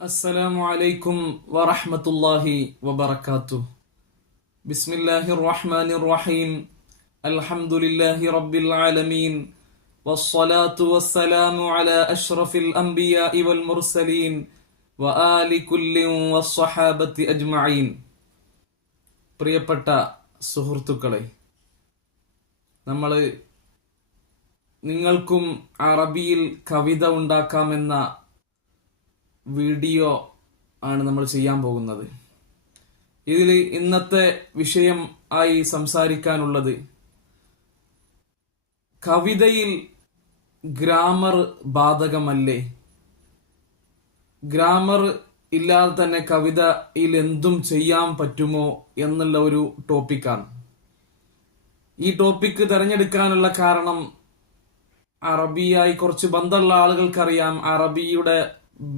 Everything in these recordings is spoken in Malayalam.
السلام عليكم ورحمة الله وبركاته. بسم الله الرحمن الرحيم. الحمد لله رب العالمين، والصلاة والسلام على أشرف الأنبياء والمرسلين وآل كل والصحابة أجمعين. പ്രിയപ്പെട്ട സുഹൃത്തുക്കളെ, നമ്മൾ നിങ്ങൾക്കും അറബിയിൽ കവിത ഉണ്ടാക്കാമെന്ന വീഡിയോ ആണ് നമ്മൾ ചെയ്യാൻ പോകുന്നത്. ഇതിൽ ഇന്നത്തെ വിഷയം ആയി സംസാരിക്കാനുള്ളത് കവിതയിൽ ഗ്രാമർ ബാധകമല്ലേ, ഗ്രാമർ ഇല്ലാതെ തന്നെ കവിതയിൽ എന്തും ചെയ്യാൻ പറ്റുമോ എന്നുള്ള ഒരു ടോപ്പിക്കാണ്. ഈ ടോപ്പിക്ക് തിരഞ്ഞെടുക്കാനുള്ള കാരണം അറബിയായി കുറച്ച് ബന്ധമുള്ള ആളുകൾക്കറിയാം, അറബിയുടെ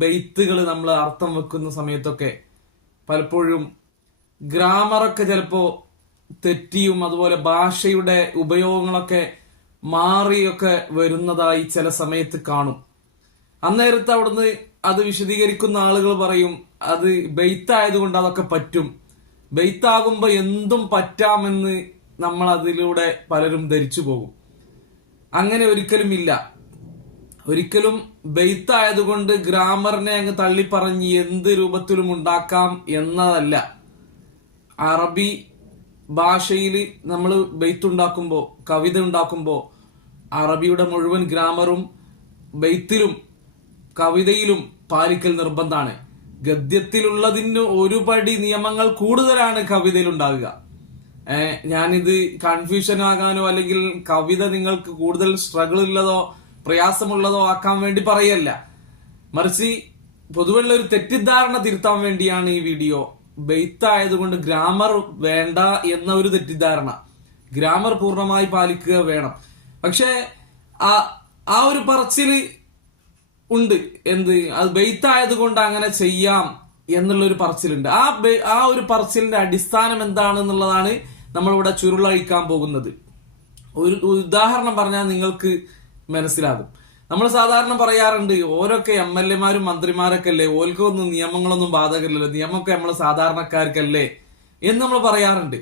ബെയ്ത്തുകൾ നമ്മൾ അർത്ഥം വെക്കുന്ന സമയത്തൊക്കെ പലപ്പോഴും ഗ്രാമറൊക്കെ ചിലപ്പോ തെറ്റിയും അതുപോലെ ഭാഷയുടെ ഉപയോഗങ്ങളൊക്കെ മാറിയൊക്കെ വരുന്നതായി ചില സമയത്ത് കാണും. അന്നേരത്ത് അവിടുന്ന് അത് വിശദീകരിക്കുന്ന ആളുകൾ പറയും അത് ബെയ്ത്തായതുകൊണ്ട് അതൊക്കെ പറ്റും, ബെയ്ത്താകുമ്പോ എന്തും പറ്റാമെന്ന് നമ്മൾ അതിലൂടെ പലരും ധരിച്ചു പോകും. അങ്ങനെ ഒരിക്കലും ഇല്ല. ഒരിക്കലും ബെയ്ത്തായതുകൊണ്ട് ഗ്രാമറിനെ അങ്ങ് തള്ളിപ്പറഞ്ഞ് എന്ത് രൂപത്തിലും ഉണ്ടാക്കാം എന്നതല്ല. അറബി ഭാഷയിൽ നമ്മൾ ബെയ്ത്തുണ്ടാക്കുമ്പോൾ, കവിത ഉണ്ടാക്കുമ്പോൾ അറബിയുടെ മുഴുവൻ ഗ്രാമറും ബെയ്ത്തിലും കവിതയിലും പാലിക്കൽ നിർബന്ധമാണ്. ഗദ്യത്തിലുള്ളതിന് ഒരുപടി നിയമങ്ങൾ കൂടുതലാണ് കവിതയിൽ ഉണ്ടാകുക. ഞാനിത് കൺഫ്യൂഷൻ ആകാനോ അല്ലെങ്കിൽ കവിത നിങ്ങൾക്ക് കൂടുതൽ സ്ട്രഗിൾ ഉള്ളതോ പ്രയാസമുള്ളതോ ആക്കാൻ വേണ്ടി പറയല്ല, മറിച്ച് പൊതുവെയുള്ള ഒരു തെറ്റിദ്ധാരണ തിരുത്താൻ വേണ്ടിയാണ് ഈ വീഡിയോ. ബെയ്ത്തായതുകൊണ്ട് ഗ്രാമർ വേണ്ട എന്ന ഒരു തെറ്റിദ്ധാരണ, ഗ്രാമർ പൂർണ്ണമായി പാലിക്കുക വേണം. പക്ഷെ ആ ഒരു പറച്ചില് ഉണ്ട്, എന്ത് അത് ബെയ്ത്തായതുകൊണ്ട് അങ്ങനെ ചെയ്യാം എന്നുള്ളൊരു പറച്ചിലുണ്ട്. ആ ഒരു പറച്ചിലിന്റെ അടിസ്ഥാനം എന്താണെന്നുള്ളതാണ് നമ്മളിവിടെ ചുരുളഴിക്കാൻ പോകുന്നത്. ഒരു ഉദാഹരണം പറഞ്ഞാൽ നിങ്ങൾക്ക് മനസ്സിലാകും. നമ്മൾ സാധാരണ പറയാറുണ്ട്, ഓരോക്കെ MLA മാരും മന്ത്രിമാരൊക്കെ അല്ലേ, ഓൽക്കൊന്നും നിയമങ്ങളൊന്നും ബാധകമല്ലല്ലോ, നിയമമൊക്കെ നമ്മൾ സാധാരണക്കാർക്കല്ലേ എന്ന് നമ്മൾ പറയാറുണ്ട്.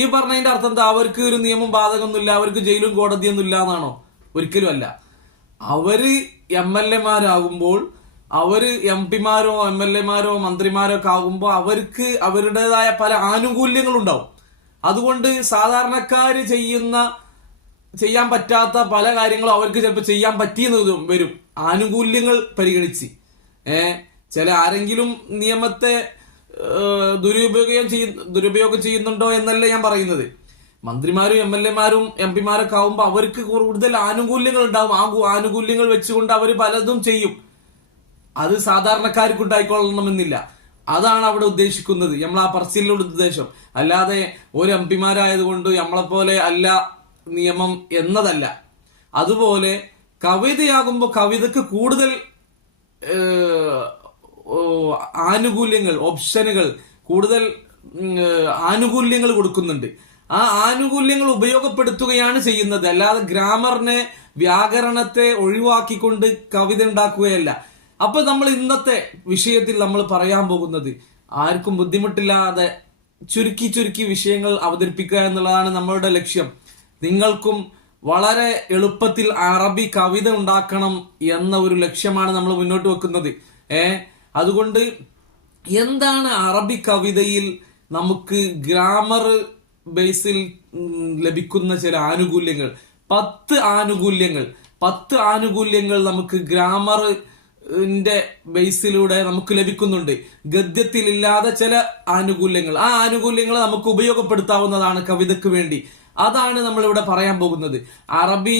ഈ പറഞ്ഞതിന്റെ അർത്ഥം എന്താ? അവർക്ക് ഒരു നിയമം ബാധകമൊന്നുമില്ല, അവർക്ക് ജയിലും കോടതിയൊന്നും ഇല്ല എന്നാണോ? ഒരിക്കലും അല്ല. അവര് MLA മാരാകുമ്പോൾ, അവര് MP മാരോ MLA മാരോ മന്ത്രിമാരോ ഒക്കെ ആകുമ്പോൾ അവർക്ക് അവരുടേതായ പല ആനുകൂല്യങ്ങളുണ്ടാവും. അതുകൊണ്ട് സാധാരണക്കാര് ചെയ്യാൻ പറ്റാത്ത പല കാര്യങ്ങളും അവർക്ക് ചിലപ്പോൾ ചെയ്യാൻ പറ്റിയെന്ന് വരും, ആനുകൂല്യങ്ങൾ പരിഗണിച്ച്. ചില ആരെങ്കിലും നിയമത്തെ ദുരുപയോഗം ചെയ്യുന്നുണ്ടോ എന്നല്ല ഞാൻ പറയുന്നത്. മന്ത്രിമാരും MLA മാരും MP മാരൊക്കെ ആവുമ്പോൾ അവർക്ക് കൂടുതൽ ആനുകൂല്യങ്ങൾ ഉണ്ടാവും. ആ ആനുകൂല്യങ്ങൾ വെച്ചുകൊണ്ട് അവർ പലതും ചെയ്യും. അത് സാധാരണക്കാർക്ക് ഉണ്ടായിക്കൊള്ളണമെന്നില്ല. അതാണ് അവിടെ ഉദ്ദേശിക്കുന്നത്, നമ്മൾ ആ പറച്ചിലുള്ള ഉദ്ദേശം. അല്ലാതെ ഒരു MP മാരായതുകൊണ്ട് നമ്മളെപ്പോലെ അല്ല നിയമം എന്നതല്ല. അതുപോലെ കവിതയാകുമ്പോൾ കവിതക്ക് കൂടുതൽ ആനുകൂല്യങ്ങൾ, ഓപ്ഷനുകൾ, കൂടുതൽ ആനുകൂല്യങ്ങൾ കൊടുക്കുന്നുണ്ട്. ആ ആനുകൂല്യങ്ങൾ ഉപയോഗപ്പെടുത്തുകയാണ് ചെയ്യുന്നത്. അല്ലാതെ ഗ്രാമറിനെ, വ്യാകരണത്തെ ഒഴിവാക്കിക്കൊണ്ട് കവിത ഉണ്ടാക്കുകയല്ല. അപ്പൊ നമ്മൾ ഇന്നത്തെ വിഷയത്തിൽ നമ്മൾ പറയാൻ പോകുന്നത് ആർക്കും ബുദ്ധിമുട്ടില്ലാതെ ചുരുക്കി വിഷയങ്ങൾ അവതരിപ്പിക്കുക എന്നുള്ളതാണ് നമ്മളുടെ ലക്ഷ്യം. നിങ്ങൾക്കും വളരെ എളുപ്പത്തിൽ അറബി കവിത ഉണ്ടാക്കണം എന്ന ഒരു ലക്ഷ്യമാണ് നമ്മൾ മുന്നോട്ട് വെക്കുന്നത്. അതുകൊണ്ട് എന്താണ് അറബി കവിതയിൽ നമുക്ക് ഗ്രാമർ ബേസിൽ ലഭിക്കുന്ന ചില ആനുകൂല്യങ്ങൾ? 10 ആനുകൂല്യങ്ങൾ നമുക്ക് ഗ്രാമറിന്റെ ബേസിലൂടെ നമുക്ക് ലഭിക്കുന്നുണ്ട്. ഗദ്യത്തിലില്ലാതെ ചില ആനുകൂല്യങ്ങൾ, ആ ആനുകൂല്യങ്ങൾ നമുക്ക് ഉപയോഗപ്പെടുത്താവുന്നതാണ് കവിതയ്ക്ക് വേണ്ടി. അതാണ് നമ്മളിവിടെ പറയാൻ പോകുന്നത്. അറബി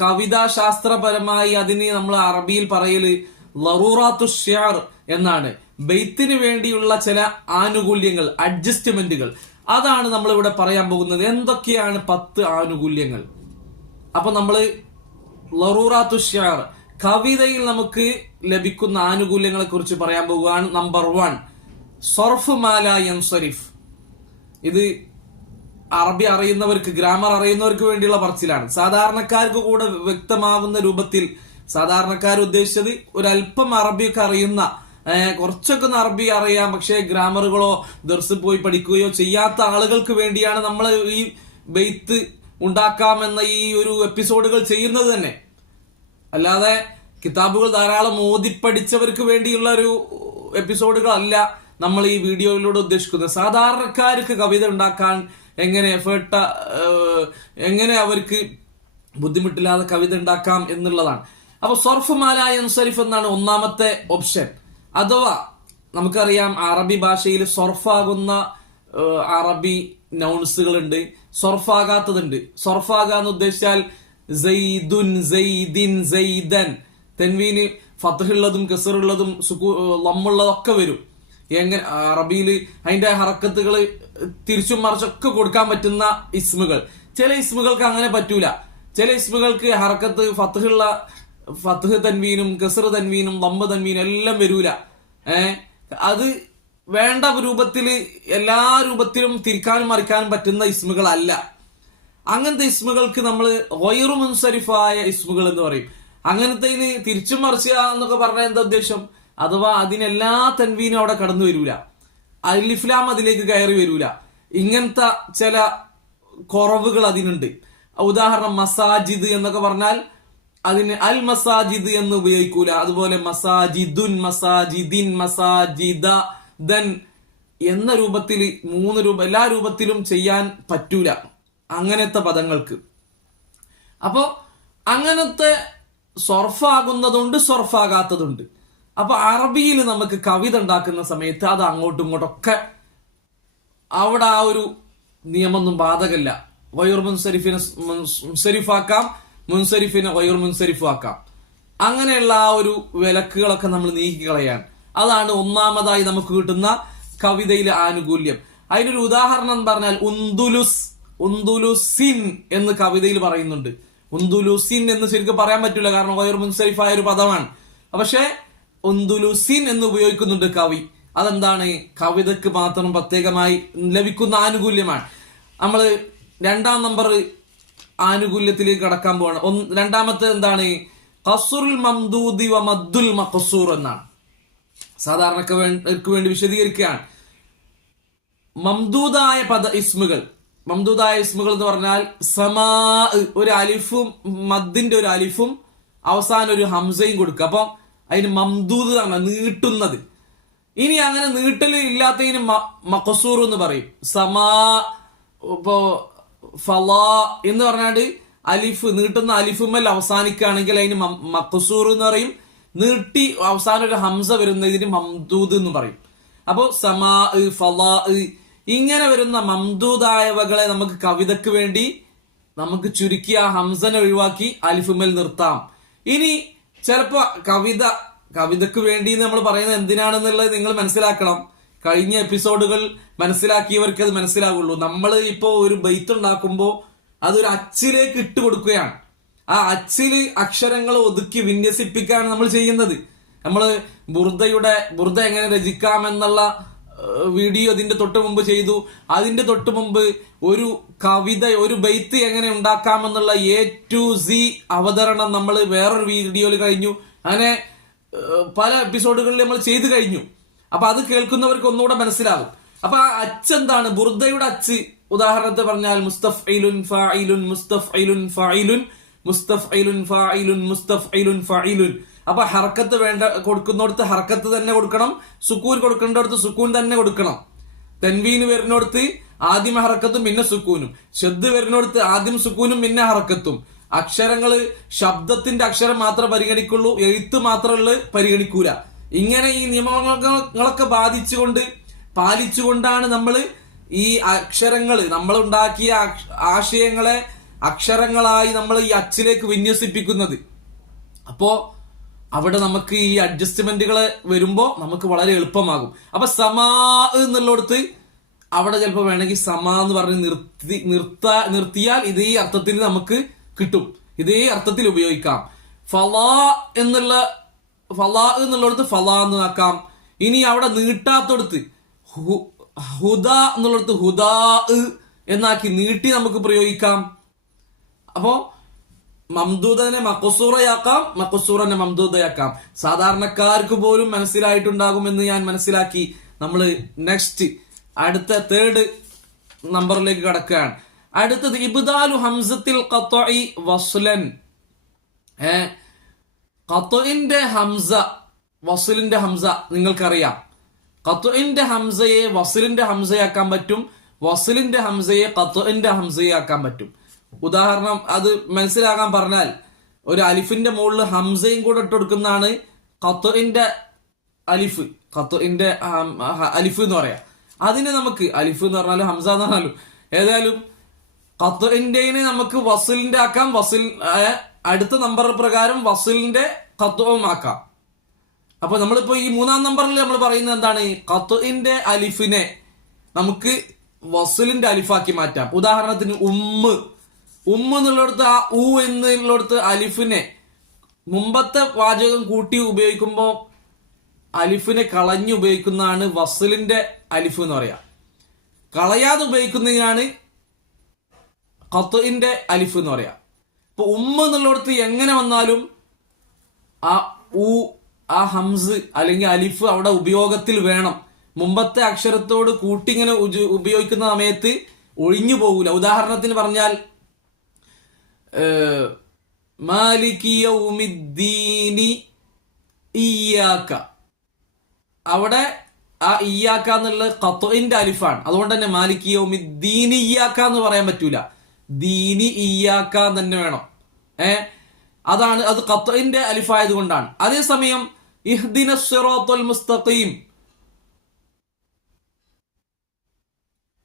കവിതാ ശാസ്ത്രപരമായി അതിന് നമ്മൾ അറബിയിൽ പറയല് ലറൂറാത്തു ഷിഅർ എന്നാണ്. ബെയ്ത്തിന് വേണ്ടിയുള്ള ചില ആനുകൂല്യങ്ങൾ, അഡ്ജസ്റ്റ്മെന്റുകൾ, അതാണ് നമ്മളിവിടെ പറയാൻ പോകുന്നത്. എന്തൊക്കെയാണ് 10 ആനുകൂല്യങ്ങൾ? അപ്പൊ നമ്മള് ലറൂറാത്തു ഷിഅർ, കവിതയിൽ നമുക്ക് ലഭിക്കുന്ന ആനുകൂല്യങ്ങളെ കുറിച്ച് പറയാൻ പോകുകയാണ്. നമ്പർ 1, സർഫ് മാല യൻസരിഫ്. ഇത് അറബി അറിയുന്നവർക്ക്, ഗ്രാമർ അറിയുന്നവർക്ക് വേണ്ടിയുള്ള പറച്ചിലാണ്. സാധാരണക്കാർക്ക് കൂടെ വ്യക്തമാകുന്ന രൂപത്തിൽ, സാധാരണക്കാർ ഉദ്ദേശിച്ചത് ഒരല്പം അറബിയൊക്കെ അറിയുന്ന കുറച്ചൊക്കെ ഒന്ന് അറബി അറിയാം, പക്ഷെ ഗ്രാമറുകളോ ദർസിൽ പോയി പഠിക്കുകയോ ചെയ്യാത്ത ആളുകൾക്ക് വേണ്ടിയാണ് നമ്മൾ ഈ ബെയ്ത്ത് ഉണ്ടാക്കാമെന്ന ഈ ഒരു എപ്പിസോഡുകൾ ചെയ്യുന്നത് തന്നെ. അല്ലാതെ കിതാബുകൾ ധാരാളം ഓതി പഠിച്ചവർക്ക് വേണ്ടിയുള്ള ഒരു എപ്പിസോഡുകളല്ല നമ്മൾ ഈ വീഡിയോയിലൂടെ ഉദ്ദേശിക്കുന്നത്. സാധാരണക്കാർക്ക് കവിത ഉണ്ടാക്കാൻ എങ്ങനെ അവർക്ക് ബുദ്ധിമുട്ടില്ലാതെ കവിത ഉണ്ടാക്കാം എന്നുള്ളതാണ്. അപ്പൊ സർഫ് മാല യൻസരിഫ് എന്നാണ് ഒന്നാമത്തെ ഓപ്ഷൻ. അഥവാ നമുക്കറിയാം അറബി ഭാഷയിൽ സർഫാകുന്ന അറബി നൗൺസുകൾ ഉണ്ട്, സർഫാകാത്തതുണ്ട്. സർഫാകാന്ന് ഉദ്ദേശിച്ചാൽ സൈദുൻ, സൈദിൻ, സൈദൻ, തെൻവീന് ഫത്ഹുള്ളതും കസറുള്ളതും ലമ്മുള്ളതൊക്കെ വരും. എങ്ങനെ അറബിയിൽ അതിന്റെ ഹറക്കത്തുകൾ തിരിച്ചും മറിച്ചൊക്കെ കൊടുക്കാൻ പറ്റുന്ന ഇസ്മുകൾ. ചില ഇസ്മുകൾക്ക് അങ്ങനെ പറ്റൂല. ചില ഇസ്മുകൾക്ക് ഹറക്കത്ത് ഫത്ഹ് തൻവീനും കസർ തൻവീനും ലംബ തൻവീനും എല്ലാം വരൂല. അത് വേണ്ട രൂപത്തില് എല്ലാ രൂപത്തിലും തിരിക്കാനും മറിക്കാനും പറ്റുന്ന ഇസ്മുകളല്ല. അങ്ങനത്തെ ഇസ്മുകൾക്ക് നമ്മൾ ഗൈറു മുൻസരിഫായ ഇസ്മുകൾ എന്ന് പറയും. അങ്ങനത്തേന് തിരിച്ചും മറിച്ച എന്നൊക്കെ പറഞ്ഞാൽ എന്താ ഉദ്ദേശം? അഥവാ അതിനെല്ലാ തൻവീനും അവിടെ കടന്നു വരൂല, അലിഫ്ലാം അതിലേക്ക് കയറി വരൂല. ഇങ്ങനത്തെ ചില കുറവുകൾ അതിനുണ്ട്. ഉദാഹരണം മസാജിദ് എന്നൊക്കെ പറഞ്ഞാൽ അതിന് അൽ മസാജിദ് എന്ന് ഉപയോഗിക്കൂല. അതുപോലെ മസാജിദുൻ, മസാജിദിൻ, മസാജിദ ദൻ എന്ന രൂപത്തിൽ എല്ലാ രൂപത്തിലും ചെയ്യാൻ പറ്റൂല അങ്ങനത്തെ പദങ്ങൾക്ക്. അപ്പോ അങ്ങനത്തെ സർഫാകുന്നതുണ്ട്, സർഫാകാത്തതുണ്ട്. അപ്പൊ അറബിയിൽ നമുക്ക് കവിത ഉണ്ടാക്കുന്ന സമയത്ത് അത് അങ്ങോട്ടും ഇങ്ങോട്ടൊക്കെ അവിടെ ആ ഒരു നിയമമൊന്നും ബാധകല്ല. ഗൈർ മുൻസരിഫിനെ മുൻസരിഫാക്കാം, മുൻസരിഫിനെ ഗൈർ മുൻസരിഫാക്കാം. അങ്ങനെയുള്ള ആ ഒരു വിലക്കുകളൊക്കെ നമ്മൾ നീക്കി കളയാൻ. അതാണ് ഒന്നാമതായി നമുക്ക് കിട്ടുന്ന കവിതയിലെ ആനുകൂല്യം. അതിനൊരു ഉദാഹരണം എന്ന് പറഞ്ഞാൽ ഉന്ദുലുസിൻ എന്ന് കവിതയിൽ പറയുന്നുണ്ട്. ഉന്ദുലുസിൻ എന്ന് ശരിക്കും പറയാൻ പറ്റില്ല, കാരണം ഗൈർ മുൻസരിഫായ ഒരു പദമാണ്. പക്ഷെ ഉന്ദുലുസിൻ എന്ന് ഉപയോഗിക്കുന്നുണ്ട് കവി. അതെന്താണ്? കവിതക്ക് മാത്രം പ്രത്യേകമായി ലഭിക്കുന്ന ആനുകൂല്യമാണ്. നമ്മൾ രണ്ടാം നമ്പർ ആനുകൂല്യത്തിലേക്ക് കടക്കാൻ പോവാണ്. രണ്ടാമത്തെ എന്താണ്? ഖസ്റുൽ മംദൂദി വ മദ്ദുൽ മഖ്സൂർ എന്നാണ്. സാധാരണക്ക് വേണ്ടി വിശദീകരിക്കുകയാണ്. മംദൂദായ ഇസ്മുകൾ എന്ന് പറഞ്ഞാൽ സമാ, ഒരു അലിഫും മദ്ദിന്റെ ഒരു അലിഫും അവസാനം ഒരു ഹംസയും കൊടുക്കുക. അപ്പൊ അതിന് മംദൂദ് ആണ്, നീട്ടുന്നത്. ഇനി അങ്ങനെ നീട്ടല് ഇല്ലാത്തതിന് മഖ്സൂർ എന്ന് പറയും. സമാ, ഇപ്പോ ഫലാ എന്ന് പറഞ്ഞാണ്ട് അലിഫ് നീട്ടുന്ന അലിഫുമൽ അവസാനിക്കുകയാണെങ്കിൽ അതിന് മഖ്സൂർ എന്ന് പറയും. നീട്ടി അവസാനം ഒരു ഹംസ വരുന്നതിന് മംദൂദ് എന്ന് പറയും. അപ്പോ സമാ, ഫലാ ഇങ്ങനെ വരുന്ന മംദൂദായവകളെ നമുക്ക് കവിതക്ക് വേണ്ടി നമുക്ക് ചുരുക്കി ആ ഹംസനെ ഒഴിവാക്കി അലിഫുമൽ നിർത്താം. ഇനി ചിലപ്പോ കവിതക്ക് വേണ്ടി നമ്മൾ പറയുന്നത് എന്തിനാണെന്നുള്ളത് നിങ്ങൾ മനസ്സിലാക്കണം. കഴിഞ്ഞ എപ്പിസോഡുകൾ മനസ്സിലാക്കിയവർക്ക് അത് മനസ്സിലാവുള്ളൂ. നമ്മൾ ഇപ്പോ ഒരു ബൈത്ത് ഉണ്ടാക്കുമ്പോൾ അതൊരു അച്ചിലേക്ക് ഇട്ട് കൊടുക്കുകയാണ്. ആ അച്ചില് അക്ഷരങ്ങൾ ഒതുക്കി വിന്യസിപ്പിക്കുകയാണ് നമ്മൾ ചെയ്യുന്നത്. നമ്മള് ബുർദ എങ്ങനെ രചിക്കാമെന്നുള്ള വീഡിയോ അതിന്റെ തൊട്ട് മുമ്പ് ചെയ്തു. അതിന്റെ തൊട്ട് മുമ്പ് ഒരു കവിത, ഒരു ബൈത്ത് എങ്ങനെ ഉണ്ടാക്കാമെന്നുള്ള A to Z അവതരണം നമ്മൾ വേറൊരു വീഡിയോയിൽ കഴിഞ്ഞു. അങ്ങനെ പല എപ്പിസോഡുകളിൽ നമ്മൾ ചെയ്തു കഴിഞ്ഞു. അപ്പൊ അത് കേൾക്കുന്നവർക്ക് ഒന്നുകൂടെ മനസ്സിലാകും. അപ്പൊ ആ അച്ചെന്താണ്? ബുർദയുടെ അച്ച് ഉദാഹരണത്തെ പറഞ്ഞാൽ മുസ്തഫ്ഇലുൻ ഫാഇലുൻ മുസ്തഫ്ഇലുൻ ഫാഇലുൻ മുസ്തഫ്ഇലുൻ ഫാഇലുൻ മുസ്തഫ്ഇലുൻ ഫാഇലുൻ. അപ്പൊ ഹർക്കത്ത് കൊടുക്കുന്നിടത്ത് ഹർക്കത്ത് തന്നെ കൊടുക്കണം, സുക്കൂൻ കൊടുക്കേണ്ടടുത്ത് സുക്കൂൻ തന്നെ കൊടുക്കണം. തൻവീന് വരുന്നിടത്ത് ആദ്യം ഹറക്കത്തും പിന്നെ സുക്കൂനും, ഷദ് വരുന്നിടത്ത് ആദ്യം സുക്കൂനും പിന്നെ ഹറക്കത്തും. അക്ഷരങ്ങള് ശബ്ദത്തിന്റെ അക്ഷരം മാത്രമേ പരിഗണിക്കുള്ളൂ, എഴുത്ത് മാത്രമേ പരിഗണിക്കൂല. ഇങ്ങനെ ഈ നിയമങ്ങളൊക്കെ പാലിച്ചുകൊണ്ടാണ് നമ്മൾ ഈ അക്ഷരങ്ങൾ, നമ്മൾ ഉണ്ടാക്കിയ ആശയങ്ങളെ അക്ഷരങ്ങളായി നമ്മൾ ഈ അച്ചിലേക്ക് വിന്യസിപ്പിക്കുന്നത്. അപ്പോ അവിടെ നമുക്ക് ഈ അഡ്ജസ്റ്റ്മെന്റുകൾ വരുമ്പോ നമുക്ക് വളരെ എളുപ്പമാകും. അപ്പൊ സമാ എന്നുള്ളിടത്ത് അവിടെ ചിലപ്പോ വേണമെങ്കിൽ സമാ എന്ന് പറഞ്ഞ് നിർത്തിയാൽ ഇതേ അർത്ഥത്തിൽ നമുക്ക് കിട്ടും, ഇതേ അർത്ഥത്തിൽ ഉപയോഗിക്കാം. ഫലാ എന്നുള്ളിടത്ത് ഫലാ എന്ന് ആക്കാം. ഇനി അവിടെ നീട്ടാത്തടുത്ത് ഹുദ എന്നുള്ളിടത്ത് ഹുദാ എന്നാക്കി നീട്ടി നമുക്ക് പ്രയോഗിക്കാം. അപ്പോ മംദൂദനെ മഖ്സൂറയാക്കാം, മഖ്സൂറനെ മംദൂദയാക്കാം. സാധാരണക്കാർക്ക് പോലും മനസ്സിലായിട്ടുണ്ടാകുമെന്ന് ഞാൻ മനസ്സിലാക്കി. നമ്മൾ നെക്സ്റ്റ് അടുത്ത തേർഡ് നമ്പറിലേക്ക് കടക്കുകയാണ്. അടുത്തത് ഇബ്ദാലു ഹംസത്തിൽ ഖത്ഇ വസ്ലൻ. ഖത്ഇന്റെ ഹംസ, വസ്ലിന്റെ ഹംസ നിങ്ങൾക്കറിയാം. ഖത്ഇന്റെ ഹംസയെ വസ്ലിന്റെ ഹംസയാക്കാൻ പറ്റും, വസ്ലിന്റെ ഹംസയെ ഖത്ഇന്റെ ഹംസയാക്കാൻ പറ്റും. ഉദാഹരണം അത് മനസ്സിലാക്കാൻ പറഞ്ഞാൽ, ഒരു അലിഫിന്റെ മുകളിൽ ഹംസയും കൂടെ ഇട്ടുകൊടുക്കുന്നതാണ് ഖത്ഇന്റെ അലിഫ്. ഖത്ഇന്റെ അലിഫ് എന്ന് പറയാം. അതിന് നമുക്ക് അലിഫ് എന്ന് പറഞ്ഞാലും ഹംസ എന്ന് പറഞ്ഞാലും ഏതായാലും ഖത്ഇന്റെ നമുക്ക് വസ്ലിന്റെ ആക്കാം, വസ്ൽ അടുത്ത നമ്പർ പ്രകാരം വസ്ലിന്റെ ഖത്ഉം ആക്കാം. അപ്പൊ നമ്മളിപ്പോ ഈ മൂന്നാം നമ്പറിൽ നമ്മൾ പറയുന്നത് എന്താണ്? ഖത്ഇന്റെ അലിഫിനെ നമുക്ക് വസ്ലിന്റെ അലിഫാക്കി മാറ്റാം. ഉദാഹരണത്തിന് ഉമ്മ് എന്നുള്ളിടത്ത് ആ ഉ എന്നുള്ളിടത്ത് അലിഫിനെ മുമ്പത്തെ വാചകം കൂട്ടി ഉപയോഗിക്കുമ്പോൾ അലിഫിനെ കളഞ്ഞു ഉപയോഗിക്കുന്നതാണ് വസ്ലിന്റെ അലിഫ് എന്ന് പറയാം. കളയാതെ ഉപയോഗിക്കുന്നതിനാണ് ഖത്ഇന്റെ അലിഫ് എന്ന് പറയാം. ഇപ്പൊ ഉമ്മ എന്നുള്ളിടത്ത് എങ്ങനെ വന്നാലും ആ ഉ, ആ ഹംസ് അല്ലെങ്കിൽ അലിഫ് അവിടെ ഉപയോഗത്തിൽ വേണം. മുമ്പത്തെ അക്ഷരത്തോട് കൂട്ടിങ്ങനെ ഉപയോഗിക്കുന്ന സമയത്ത് ഒഴിഞ്ഞു പോകൂല. ഉദാഹരണത്തിന് പറഞ്ഞാൽ മാലികി യൗമിദ്ദീനി ഇയ്യാക, അവിടെ ആ ഇയ്യാക്ക എന്നുള്ളത് ഖത്ഇന്റെ അലിഫാണ്. അതുകൊണ്ട് തന്നെ മാലികി യൗമിദ്ദീനി ഇയ്യാക എന്ന് പറയാൻ പറ്റൂല, ദീനി ഇയ്യാക്ക തന്നെ വേണം. അതാണ്, അത് ഖത്ഇന്റെ അലിഫായത് കൊണ്ടാണ്. അതേസമയം ഇഹ്ദിനസ് സിറാത്തൽ മുസ്തഖീം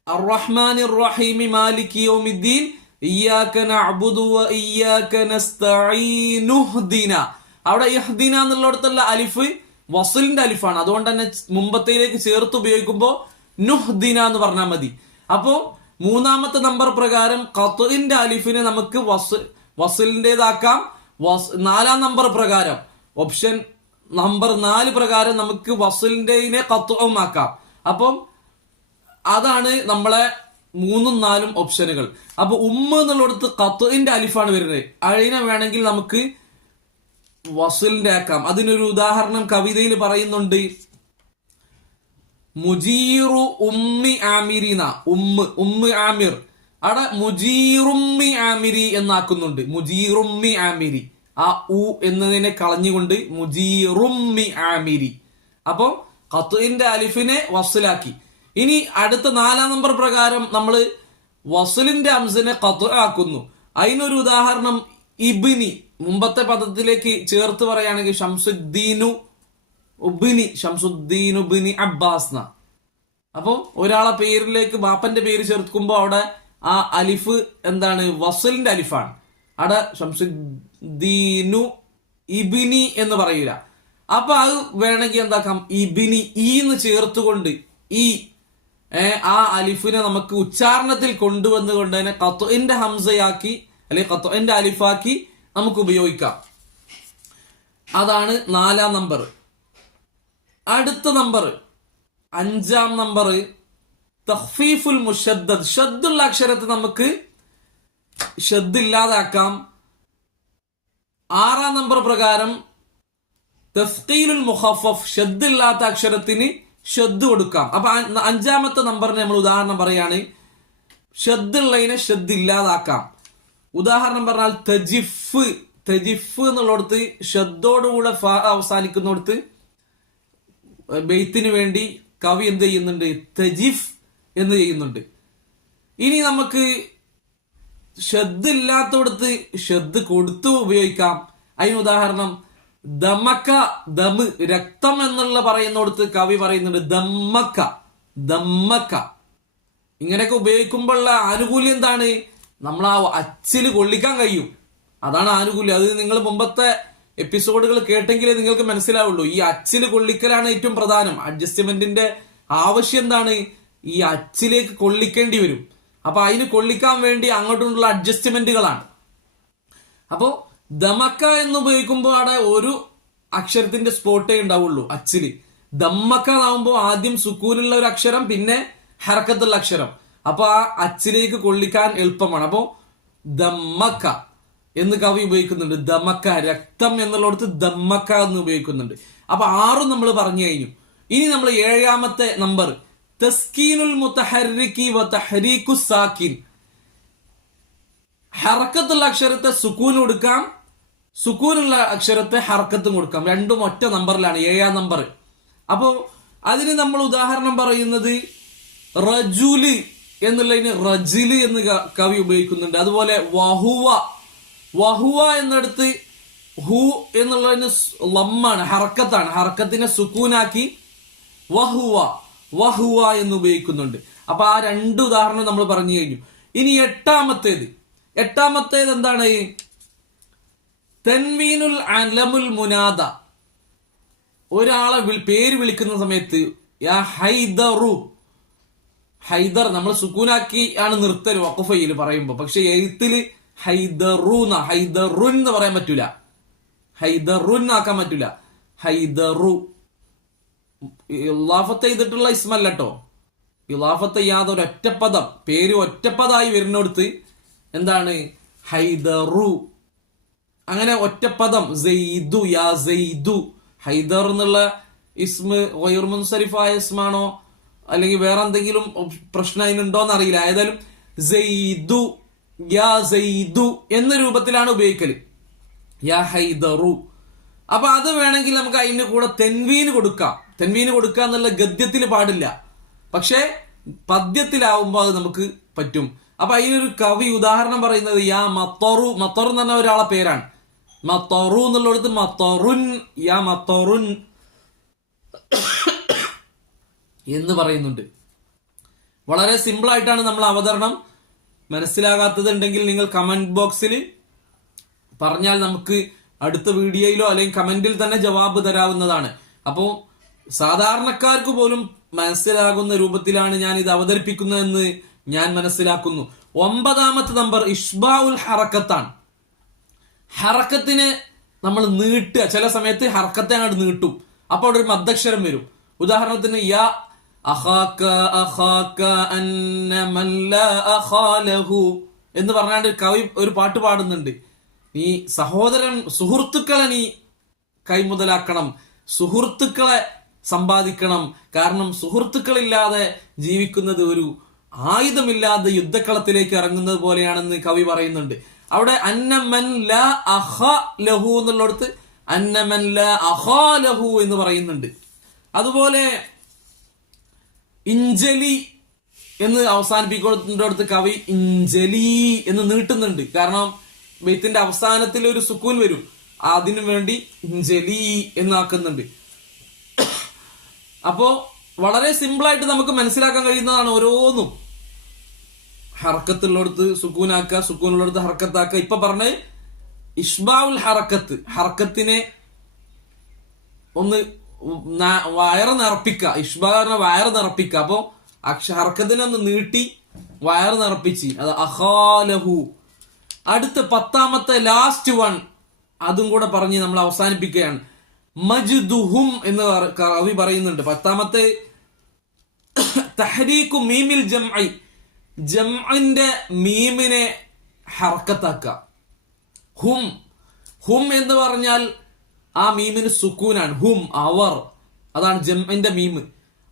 അർറഹ്മാനിർ റഹീം മാലികി യൗമിദ്ദീൻ ഇയ്യാക നഅ്ബുദു വ ഇയ്യാക നസ്തഈൻ ഇഹ്ദിന, അവിടെ ഇഹ്ദിന എന്നുള്ളിടത്തുള്ള അലിഫ് വസ്ലിന്റെ അലിഫാണ്. അതുകൊണ്ട് തന്നെ മുമ്പത്തേലേക്ക് ചേർത്ത് ഉപയോഗിക്കുമ്പോൾ നുഹ്ദിന എന്ന് പറഞ്ഞാൽ മതി. അപ്പോ മൂന്നാമത്തെ നമ്പർ പ്രകാരം ഖത്ഇന്റെ അലിഫിനെ നമുക്ക് വസ്ലിന്റേതാക്കാം. നാലാം നമ്പർ പ്രകാരം, ഓപ്ഷൻ നമ്പർ 4 പ്രകാരം നമുക്ക് വസ്ലിന്റെ ഖത്ഉം ആക്കാം. അപ്പം അതാണ് നമ്മളെ 3ഉം 4ഉം ഓപ്ഷനുകൾ. അപ്പൊ ഉമ്മ എന്നുള്ളിടത്ത് ഖത്ഇന്റെ അലിഫാണ് വരുന്നത്. അതിനെ വേണമെങ്കിൽ നമുക്ക് വസ്ലിന്റെ ആക്കാം. അതിനൊരു ഉദാഹരണം കവിതയിൽ പറയുന്നുണ്ട്. മുജീറു ഉമ്മി ആമിരിന, ഉമ്മ് ആമിർ, അവിടെ മുജീറുമ്മി ആമിരി എന്നാക്കുന്നുണ്ട്. മുജീറുമ്മി ആമിരി, ആ ഉ എന്നതിനെ കളഞ്ഞുകൊണ്ട് മുജീറുമ്മി ആമിരി. അപ്പൊ ഖത്ഇന്റെ അലിഫിനെ വസ്ലാക്കി. ഇനി അടുത്ത 4ആം നമ്പർ പ്രകാരം നമ്മൾ വസ്ലിന്റെ ഹംസിനെ ഖത്അ ആക്കുന്നു. അതിനൊരു ഉദാഹരണം ഇബ്നി, മുമ്പത്തെ പദത്തിലേക്ക് ചേർത്ത് പറയുകയാണെങ്കിൽ ഷംസുദ്ദീനു ഉബ്നി അബ്ബാസ്. അപ്പൊ ഒരാളെ പേരിലേക്ക് ബാപ്പന്റെ പേര് ചേർക്കുമ്പോ അവിടെ ആ അലിഫ് എന്താണ്? വസ്ലിന്റെ അലിഫാണ്. അവിടെ ഷംസുദ്ദീനു ഇബ്നി എന്ന് പറയൂല. അപ്പൊ അത് വേണമെങ്കിൽ എന്താക്കാം? ഇബ്നി എന്ന് ചേർത്തുകൊണ്ട് ആ അലിഫിനെ നമുക്ക് ഉച്ചാരണത്തിൽ കൊണ്ടുവന്നുകൊണ്ട് തന്നെ ഖത്ഇന്റെ ഹംസയാക്കി അല്ലെങ്കിൽ ഖത്ഇന്റെ അലിഫാക്കി നമുക്ക് ഉപയോഗിക്കാം. അതാണ് 4ആം നമ്പർ. അടുത്ത നമ്പർ 5ആം നമ്പർ തഖ്ഫീഫുൽ മുശദ്ദദ്. ഷദ്ദുള്ള അക്ഷരത്തെ നമുക്ക് ഷദ്ദില്ലാതാക്കാം. 6ആം നമ്പർ പ്രകാരം തസ്ഖീലുൽ മുഖഫഫ്, ഷദ്ദില്ലാത്ത അക്ഷരത്തിന് ഷദ്ദ് കൊടുക്കാം. അപ്പൊ 5ആമത്തെ നമ്പറിന് നമ്മൾ ഉദാഹരണം പറയാണ്, ഷദ്ദുള്ളതിനെ ഷദ്ദ് ഇല്ലാതാക്കാം. ഉദാഹരണം പറഞ്ഞാൽ തജിഫ് എന്നുള്ളിടത്ത് ഷദ്ദോടുകൂടെ അവസാനിക്കുന്നിടത്ത് ബെയ്ത്തിന് വേണ്ടി കവി എന്ത് ചെയ്യുന്നുണ്ട്? തജിഫ് എന്ന് ചെയ്യുന്നുണ്ട്. ഇനി നമുക്ക് ഷദ്ദ് ഇല്ലാത്തടത്ത് ഷദ്ദ് കൊടുത്തു ഉപയോഗിക്കാം. അതിന് ഉദാഹരണം ദമക്ക, ദമ് രക്തം എന്നുള്ള പറയുന്നിടത്ത് കവി പറയുന്നുണ്ട് ദമ്മക്ക. ഇങ്ങനെയൊക്കെ ഉപയോഗിക്കുമ്പോഴുള്ള ആനുകൂല്യം എന്താണ്? നമ്മൾ ആ അച്ചില് കൊള്ളിക്കാൻ കഴിയും. അതാണ് ആനുകൂല്യം. അത് നിങ്ങൾ മുമ്പത്തെ എപ്പിസോഡുകൾ കേട്ടെങ്കിലേ നിങ്ങൾക്ക് മനസ്സിലാവുള്ളൂ. ഈ അച്ചില് കൊള്ളിക്കലാണ് ഏറ്റവും പ്രധാനം. അഡ്ജസ്റ്റ്മെന്റിന്റെ ആവശ്യം എന്താണ്? ഈ അച്ചിലേക്ക് കൊള്ളിക്കേണ്ടി വരും. അപ്പൊ അതിന് കൊള്ളിക്കാൻ വേണ്ടി അങ്ങോട്ടുള്ള അഡ്ജസ്റ്റ്മെന്റുകളാണ്. അപ്പോ ദമക്ക എന്ന് ഉപയോഗിക്കുമ്പോൾ അവിടെ ഒരു അക്ഷരത്തിന്റെ സ്പോട്ടേ ഉണ്ടാവുള്ളൂ അച്ചില്. ദമ്മക്ക ആവുമ്പോൾ ആദ്യം സുക്കൂനുള്ള ഒരു അക്ഷരം, പിന്നെ ഹർക്കത്തുള്ള അക്ഷരം. അപ്പൊ ആ അച്ചിലേക്ക് കൊള്ളിക്കാൻ എളുപ്പമാണ്. അപ്പോ ദമ്മക്ക. എന്ന് കവി ഉപയോഗിക്കുന്നുണ്ട്. ദമക്ക, രക്തം എന്നുള്ളിടത്ത് ദമ്മക്ക എന്ന് ഉപയോഗിക്കുന്നുണ്ട്. അപ്പൊ 6 നമ്മൾ പറഞ്ഞു കഴിഞ്ഞു. ഇനി നമ്മൾ 7ാമത്തെ നമ്പർ തസ്കീനുൽ മുതഹർരികി വ തഹ്രീകു സാക്കിൻ. ഹറക്കത്തുള്ള അക്ഷരത്തെ സുക്കൂൻ കൊടുക്കാം, സുക്കൂനുള്ള അക്ഷരത്തെ ഹറക്കത്തും കൊടുക്കാം. രണ്ടും ഒറ്റ നമ്പറിലാണ്, 7ാം നമ്പർ. അപ്പോ അതിന് നമ്മൾ ഉദാഹരണം പറയുന്നത് റജുല് എന്നുള്ളതിന് റജില് എന്ന് കവി ഉപയോഗിക്കുന്നുണ്ട്. അതുപോലെ വഹുവ, വഹുവ എന്നിടത്ത് ഹു എന്നുള്ളതിന് ലമ്മാണ്, ഹറക്കത്താണ്. ഹറക്കത്തിനെ സുക്കൂനാക്കി വഹുവ, വഹുവ എന്ന് ഉപയോഗിക്കുന്നുണ്ട്. അപ്പൊ ആ 2 ഉദാഹരണം നമ്മൾ പറഞ്ഞു കഴിഞ്ഞു. ഇനി 8ാമത്തേത് എന്താണ്? തൻവീനുൽ അലമുൽ മുനാദ. ഒരാളെ പേര് വിളിക്കുന്ന സമയത്ത് യാ ഹൈദറു, ഹൈദർ നമ്മൾ സുക്കൂനാക്കി ആണ് നിർത്തൽ വഖഫയിൽ പറയുമ്പോ. പക്ഷെ എഴുത്തില് ഹൈദറുന്ന, ഹൈദറുൻ എന്ന് പറയാൻ പറ്റൂല, ഹൈദറുൻ ആക്കാൻ പറ്റൂല. ഹൈദറു ഇളാഫത്ത് ചെയ്തിട്ടുള്ള ഇസ്മല്ല കേട്ടോ. ഇളാഫത്ത് ചെയ്യാതെ ഒരു ഒറ്റപ്പദം, പേര് ഒറ്റപ്പദായി വരുന്നിടത്ത് എന്താണ്? ഹൈദറു. അങ്ങനെ ഒറ്റപ്പദം സെയ്ദു, യാ സെയ്ദു. ഹൈദർ എന്നുള്ള ഇസ്മ ഗൈർ മുൻസരിഫായ ഇസ്മാണോ അല്ലെങ്കിൽ വേറെ എന്തെങ്കിലും പ്രശ്നം അതിനുണ്ടോന്ന് അറിയില്ല. ഏതായാലും സെയ്ദു, യാ സെയ്ദു എന്ന രൂപത്തിലാണ് ഉപയോഗിക്കല്, യാ ഹൈദറു. അപ്പൊ അത് വേണമെങ്കിൽ നമുക്ക് അതിന്റെ കൂടെ തെൻവീന് കൊടുക്കാം. തെൻവീന് കൊടുക്കുക എന്നുള്ള ഗദ്യത്തിൽ പാടില്ല, പക്ഷെ പദ്യത്തിലാവുമ്പോ അത് നമുക്ക് പറ്റും. അപ്പൊ അതിനൊരു കവി ഉദാഹരണം പറയുന്നത് യാ മത്തറു. മത്തറു എന്ന് പറഞ്ഞ ഒരാളെ പേരാണ്. മത്തറു എന്നുള്ളത് മത്തറുൻ, യാ മത്തറുൻ എന്ന് പറയുന്നുണ്ട്. വളരെ സിമ്പിൾ ആയിട്ടാണ് നമ്മൾ അവതരണം. മനസ്സിലാകാത്തത് ഉണ്ടെങ്കിൽ നിങ്ങൾ കമന്റ് ബോക്സിൽ പറഞ്ഞാൽ നമുക്ക് അടുത്ത വീഡിയോയിലോ അല്ലെങ്കിൽ കമന്റിൽ തന്നെ ജവാബ് തരാവുന്നതാണ്. അപ്പോൾ സാധാരണക്കാർക്ക് പോലും മനസ്സിലാകുന്ന രൂപത്തിലാണ് ഞാൻ ഇത് അവതരിപ്പിക്കുന്നതെന്ന് ഞാൻ മനസ്സിലാക്കുന്നു. 9ാമത്തെ നമ്പർ ഇഷ്ബാഉൽ ഹറക്കത്താണ്. ഹറക്കത്തിനെ നമ്മൾ നീട്ടുക. ചില സമയത്ത് ഹറക്കത്തെ അങ്ങോട്ട് നീട്ടും, അപ്പോൾ അവിടെ ഒരു മദ്ദക്ഷരം വരും. ഉദാഹരണത്തിന് യാ അഖാക അഖാക അന്നമൻ ലാ അഖാലഹു എന്ന് പറഞ്ഞാണ്ട് കവി ഒരു പാട്ട് പാടുന്നുണ്ട്. നീ സഹോദരൻ, സുഹൃത്തുക്കളെ നീ കൈമുതലാക്കണം, സുഹൃത്തുക്കളെ സമ്പാദിക്കണം. കാരണം സുഹൃത്തുക്കളില്ലാതെ ജീവിക്കുന്നത് ഒരു ആയുധമില്ലാതെ യുദ്ധക്കളത്തിലേക്ക് ഇറങ്ങുന്നത് പോലെയാണെന്ന് കവി പറയുന്നുണ്ട്. അവിടെ അന്നമൻ ലാ അഖ ലഹു എന്നുള്ളിടത്ത് അന്നമൻ ലാ അഖാ ലഹു എന്ന് പറയുന്നുണ്ട്. അതുപോലെ ഇഞ്ചലി എന്ന് അവസാനിപ്പിക്കുന്നിടത്ത് കവി ഇഞ്ചലി എന്ന് നീട്ടുന്നുണ്ട്. കാരണം ബെയ്ത്തിന്റെ അവസാനത്തിൽ ഒരു സുക്കൂൻ വരും, അതിനു വേണ്ടി ഇഞ്ചലി എന്നാക്കുന്നുണ്ട്. അപ്പോ വളരെ സിമ്പിൾ ആയിട്ട് നമുക്ക് മനസ്സിലാക്കാൻ കഴിയുന്നതാണ് ഓരോന്നും. ഹർക്കത്തുള്ളിടത്ത് സുക്കൂനാക്കുക, സുക്കൂനുള്ളിടത്ത് ഹർക്കത്താക്കുക. ഇപ്പൊ പറഞ്ഞ ഇഷ്ബാഉൽ ഹറക്കത്ത്, ഹർക്കത്തിനെ ഒന്ന് വയറ് നിറപ്പിക്കുക. ഇഷ്ബാ പറഞ്ഞ വയറ് നിറപ്പിക്കുക. അപ്പൊ ഹർക്കത്തിനെ ഒന്ന് നീട്ടി വയറ് നിറപ്പിച്ച്, അത് അഖാലഹു. അടുത്ത 10ാമത്തെ ലാസ്റ്റ് വൺ, അതും കൂടെ പറഞ്ഞ് നമ്മൾ അവസാനിപ്പിക്കുകയാണ്. മജ്ദുഹും എന്ന് കവി പറയുന്നുണ്ട്. 10ാമത്തെ തഹ്രീഖു മീമിൽ ജംഇ, ജംഇന്റെ മീമിനെ ഹർക്കത്താക്കുക. ഹും, ഹും എന്ന് പറഞ്ഞാൽ ആ മീമിന് സുക്കൂനാണ്. ഹും അവർ, അതാണ് ജംഇന്റെ മീമ്.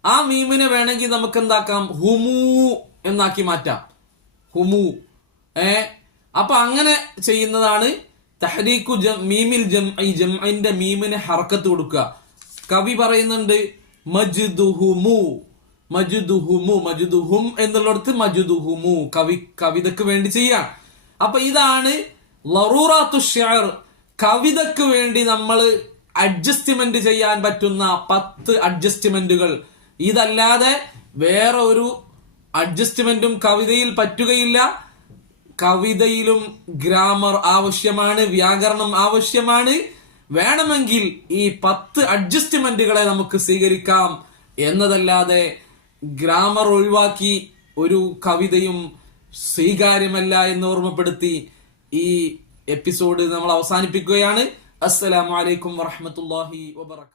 ആ മീമിനെ വേണമെങ്കിൽ നമുക്ക് എന്താക്കാം, ഹുമു എന്നാക്കി മാറ്റാം. ഹുമു. അപ്പൊ അങ്ങനെ ചെയ്യുന്നതാണ് തഹ്രീഖു മീമിൽ ജംഇ, ജംഇന്റെ മീമിനെ ഹർക്കത്ത് കൊടുക്കുക. കവി പറയുന്നുണ്ട് മജ്ദുഹുമു, മജ്ദുഹുമു, മജ്ദുഹും എന്നുള്ളിടത്ത് മജ്ദുഹുമു. കവിതക്ക് വേണ്ടി ചെയ്യാം. അപ്പൊ ഇതാണ് ലറൂറാത്തു ഷിഅർ, കവിതക്ക് വേണ്ടി നമ്മൾ അഡ്ജസ്റ്റ്മെന്റ് ചെയ്യാൻ പറ്റുന്ന 10 അഡ്ജസ്റ്റ്മെന്റുകൾ. ഇതല്ലാതെ വേറെ ഒരു അഡ്ജസ്റ്റ്മെന്റും കവിതയിൽ പറ്റുകയില്ല. കവിതയിലും ഗ്രാമർ ആവശ്യമാണ്, വ്യാകരണം ആവശ്യമാണ്. വേണമെങ്കിൽ ഈ 10 അഡ്ജസ്റ്റ്മെന്റുകളെ നമുക്ക് സ്വീകരിക്കാം എന്നതല്ലാതെ ഗ്രാമർ ഒഴിവാക്കി ഒരു കവിതയും സ്വീകാര്യമല്ല എന്ന് ഓർമ്മപ്പെടുത്തി ഈ എപ്പിസോഡ് നമ്മൾ അവസാനിപ്പിക്കുകയാണ്. അസ്സലാമു അലൈക്കും വറഹ്മത്തുള്ളാഹി വബറകാതുഹു.